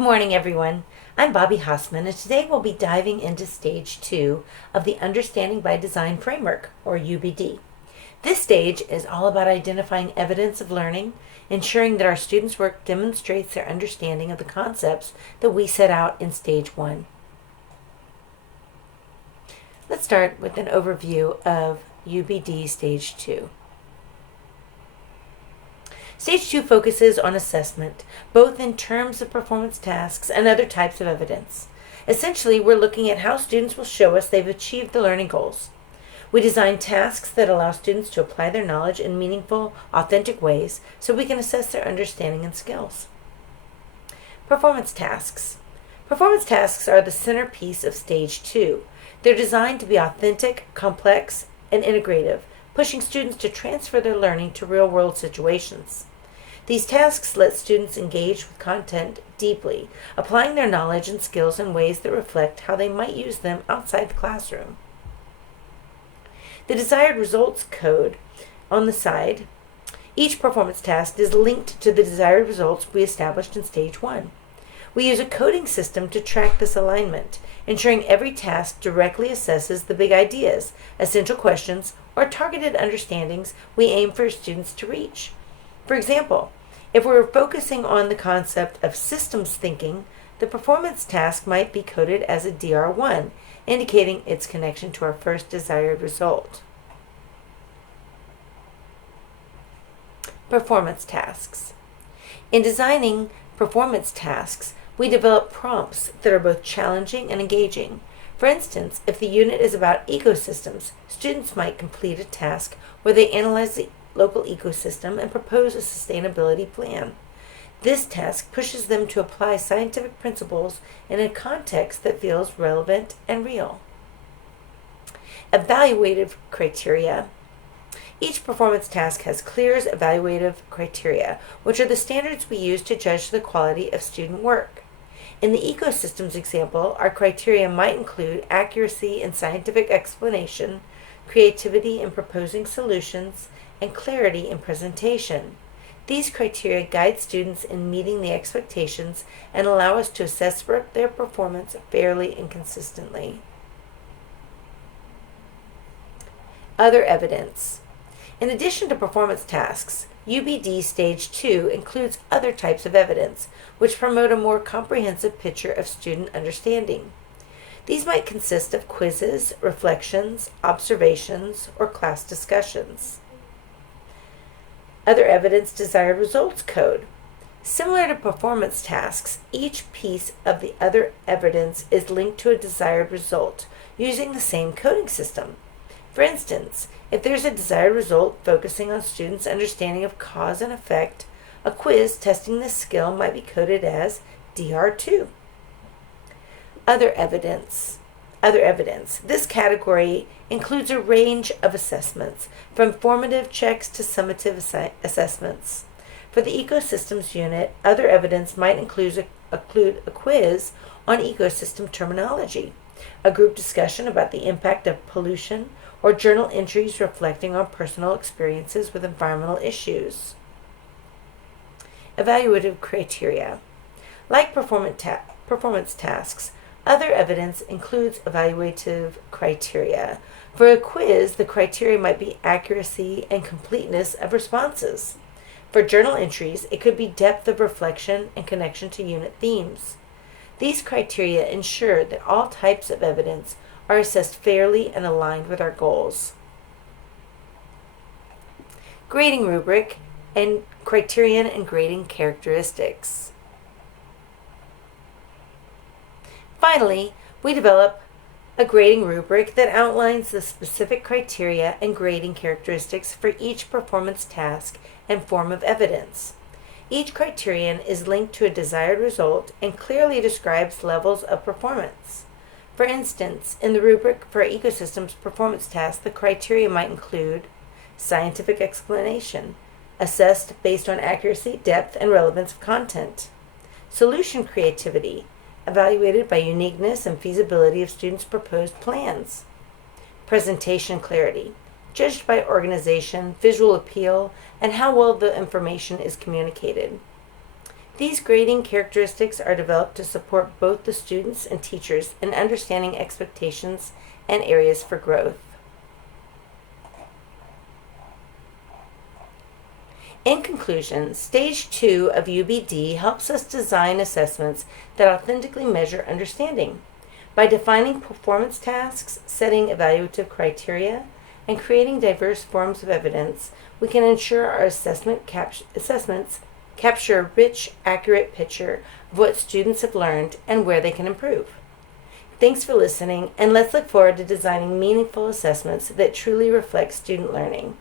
morning, everyone. I'm Bobby Hassman, and today we'll be diving into Stage 2 of the Understanding by Design framework, or UbD. This stage is all about identifying evidence of learning, ensuring that our students' work demonstrates their understanding of the concepts that we set out in Stage 1. Let's start with an overview of UbD Stage 2. Stage 2 focuses on assessment, both in terms of performance tasks and other types of evidence. Essentially, we're looking at how students will show us they've achieved the learning goals. We design tasks that allow students to apply their knowledge in meaningful, authentic ways so we can assess their understanding and skills. Performance tasks. Performance tasks are the centerpiece of Stage 2. They're designed to be authentic, complex, and integrative, pushing students to transfer their learning to real-world situations. These tasks let students engage with content deeply, applying their knowledge and skills in ways that reflect how they might use them outside the classroom. The desired results code on the side. Each performance task is linked to the desired results we established in Stage 1. We use a coding system to track this alignment, ensuring every task directly assesses the big ideas, essential questions, or targeted understandings we aim for students to reach. For example, if we're focusing on the concept of systems thinking, the performance task might be coded as a DR1, indicating its connection to our first desired result. Performance tasks. In designing performance tasks, we develop prompts that are both challenging and engaging. For instance, if the unit is about ecosystems, students might complete a task where they analyze the local ecosystem and propose a sustainability plan. This task pushes them to apply scientific principles in a context that feels relevant and real. Evaluative criteria. Each performance task has clear evaluative criteria, which are the standards we use to judge the quality of student work. In the ecosystems example, our criteria might include accuracy in scientific explanation, creativity in proposing solutions, and clarity in presentation. These criteria guide students in meeting the expectations and allow us to assess their performance fairly and consistently. Other evidence. In addition to performance tasks, UbD Stage 2 includes other types of evidence, which promote a more comprehensive picture of student understanding. These might consist of quizzes, reflections, observations, or class discussions. Other evidence desired results code. Similar to performance tasks, each piece of the other evidence is linked to a desired result using the same coding system. For instance, if there's a desired result focusing on students' understanding of cause and effect, a quiz testing this skill might be coded as DR2. Other evidence. This category includes a range of assessments, from formative checks to summative assessments. For the ecosystems unit, other evidence might include a quiz on ecosystem terminology, a group discussion about the impact of pollution, or journal entries reflecting on personal experiences with environmental issues. Evaluative criteria. Like performance tasks, other evidence includes evaluative criteria. For a quiz, the criteria might be accuracy and completeness of responses. For journal entries, it could be depth of reflection and connection to unit themes. These criteria ensure that all types of evidence are assessed fairly and aligned with our goals. Grading rubric and criterion and grading characteristics. Finally, we develop a grading rubric that outlines the specific criteria and grading characteristics for each performance task and form of evidence. Each criterion is linked to a desired result and clearly describes levels of performance. For instance, in the rubric for ecosystems performance task, the criteria might include scientific explanation, assessed based on accuracy, depth, and relevance of content. Solution creativity, evaluated by uniqueness and feasibility of students' proposed plans. Presentation clarity, judged by organization, visual appeal, and how well the information is communicated. These grading characteristics are developed to support both the students and teachers in understanding expectations and areas for growth. In conclusion, Stage 2 of UbD helps us design assessments that authentically measure understanding. By defining performance tasks, setting evaluative criteria, and creating diverse forms of evidence, we can ensure our assessments capture a rich, accurate picture of what students have learned and where they can improve. Thanks for listening, and let's look forward to designing meaningful assessments that truly reflect student learning.